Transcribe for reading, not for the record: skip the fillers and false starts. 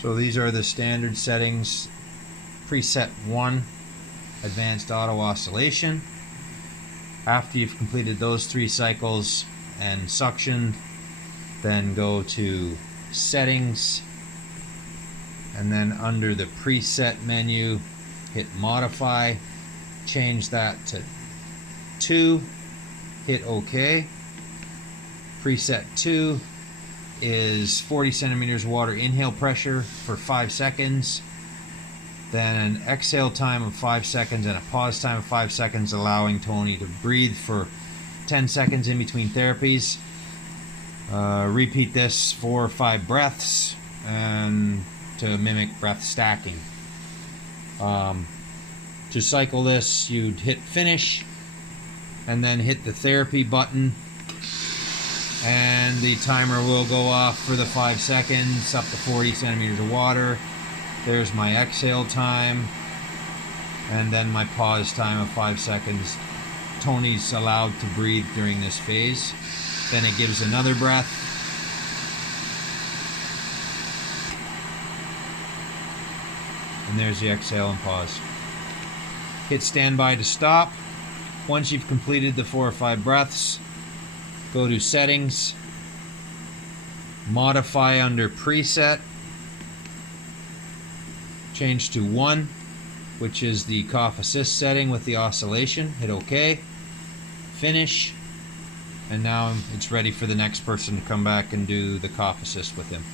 So these are the standard settings. Preset 1, advanced auto oscillation. After you've completed those 3 cycles and suctioned, then go to settings, and then under the preset menu hit modify, change that to 2, hit OK. Preset 2 is 40 centimeters water inhale pressure for 5 seconds, then an exhale time of 5 seconds and a pause time of 5 seconds, allowing Tony to breathe for 10 seconds in between therapies. Repeat this 4 or 5 breaths and to mimic breath stacking. To cycle this, you'd hit finish and then hit the therapy button, and the timer will go off for the 5 seconds up to 40 centimeters of water. There's my exhale time, and then my pause time of 5 seconds. Tony's allowed to breathe during this phase. Then it gives another breath. And there's the exhale and pause. Hit standby to stop. Once you've completed the 4 or 5 breaths, go to settings, modify under preset, change to 1, which is the cough assist setting with the oscillation. Hit OK, finish, and now it's ready for the next person to come back and do the cough assist with him.